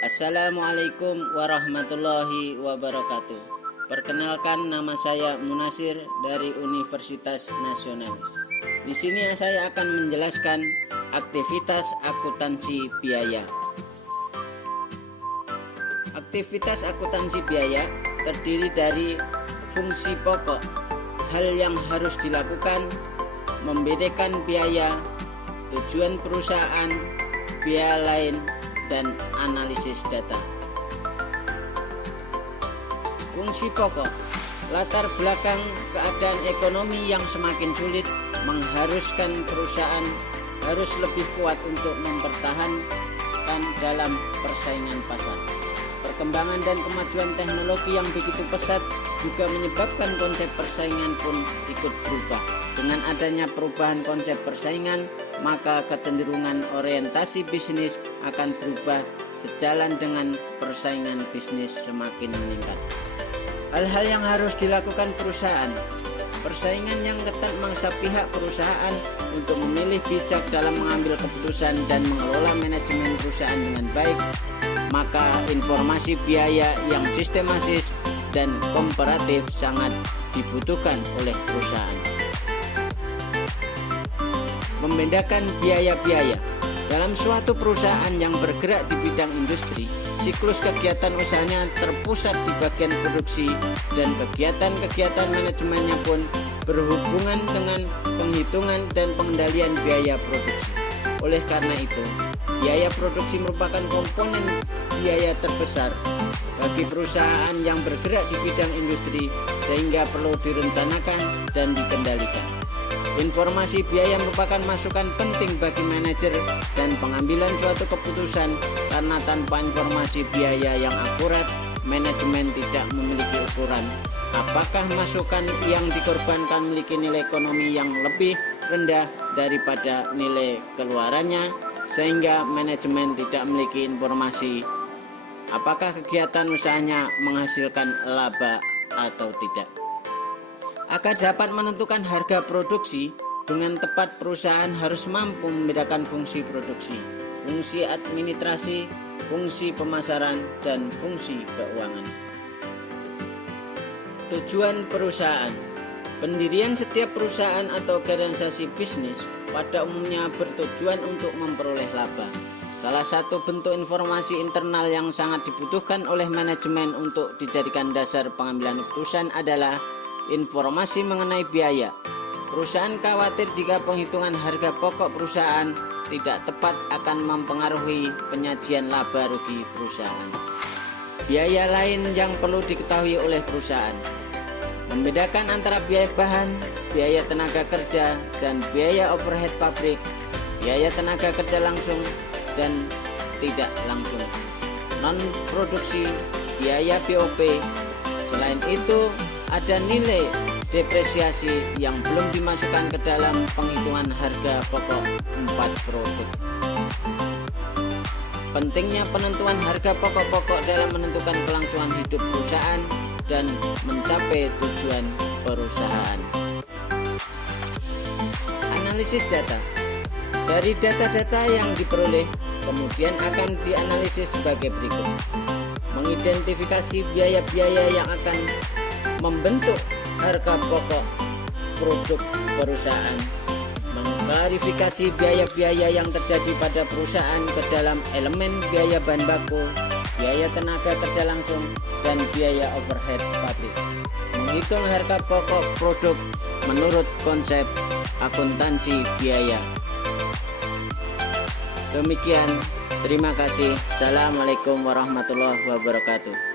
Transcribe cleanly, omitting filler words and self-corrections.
Assalamualaikum warahmatullahi wabarakatuh. Perkenalkan, nama saya Munasir dari Universitas Nasional. Di sini saya akan menjelaskan aktivitas akuntansi biaya. Aktivitas akuntansi biaya terdiri dari fungsi pokok, hal yang harus dilakukan, membedakan biaya, tujuan perusahaan, biaya lain, dan analisis data. Fungsi pokok, latar belakang keadaan ekonomi yang semakin sulit mengharuskan perusahaan harus lebih kuat untuk mempertahankan dalam persaingan pasar. Perkembangan dan kemajuan teknologi yang begitu pesat juga menyebabkan konsep persaingan pun ikut berubah. Dengan adanya perubahan konsep persaingan, maka kecenderungan orientasi bisnis akan berubah sejalan dengan persaingan bisnis semakin meningkat. Hal-hal yang harus dilakukan perusahaan. Persaingan yang ketat memaksa pihak perusahaan untuk memilih bijak dalam mengambil keputusan dan mengelola manajemen perusahaan dengan baik. Maka informasi biaya yang sistematis dan komparatif sangat dibutuhkan oleh perusahaan. Membedakan biaya-biaya. Dalam suatu perusahaan yang bergerak di bidang industri, siklus kegiatan usahanya terpusat di bagian produksi dan kegiatan-kegiatan manajemennya pun berhubungan dengan penghitungan dan pengendalian biaya produksi. Oleh karena itu, biaya produksi merupakan komponen biaya terbesar bagi perusahaan yang bergerak di bidang industri, sehingga perlu direncanakan dan dikendalikan. Informasi biaya merupakan masukan penting bagi manajer dan pengambilan suatu keputusan, karena tanpa informasi biaya yang akurat, manajemen tidak memiliki ukuran apakah masukan yang dikorbankan memiliki nilai ekonomi yang lebih rendah daripada nilai keluarannya, sehingga manajemen tidak memiliki informasi apakah kegiatan usahanya menghasilkan laba atau tidak. Agar dapat menentukan harga produksi dengan tepat, perusahaan harus mampu membedakan fungsi produksi, fungsi administrasi, fungsi pemasaran, dan fungsi keuangan. Tujuan perusahaan. Pendirian setiap perusahaan atau organisasi bisnis pada umumnya bertujuan untuk memperoleh laba. Salah satu bentuk informasi internal yang sangat dibutuhkan oleh manajemen untuk dijadikan dasar pengambilan keputusan adalah informasi mengenai biaya. Perusahaan khawatir jika penghitungan harga pokok perusahaan tidak tepat akan mempengaruhi penyajian laba rugi perusahaan. Biaya lain yang perlu diketahui oleh perusahaan. Membedakan antara biaya bahan, biaya tenaga kerja, dan biaya overhead pabrik, biaya tenaga kerja langsung dan tidak langsung, non-produksi, biaya BOP. Selain itu, ada nilai depresiasi yang belum dimasukkan ke dalam penghitungan harga pokok 4 produk. Pentingnya penentuan harga pokok-pokok dalam menentukan kelangsungan hidup perusahaan dan mencapai tujuan perusahaan. Analisis data. Dari data-data yang diperoleh, kemudian akan dianalisis sebagai berikut. Mengidentifikasi biaya-biaya yang akan membentuk harga pokok produk perusahaan, mengklarifikasi biaya-biaya yang terjadi pada perusahaan ke dalam elemen biaya bahan baku, biaya tenaga kerja langsung, dan biaya overhead pabrik. Menghitung harga pokok produk menurut konsep akuntansi biaya. Demikian, terima kasih. Assalamualaikum warahmatullahi wabarakatuh.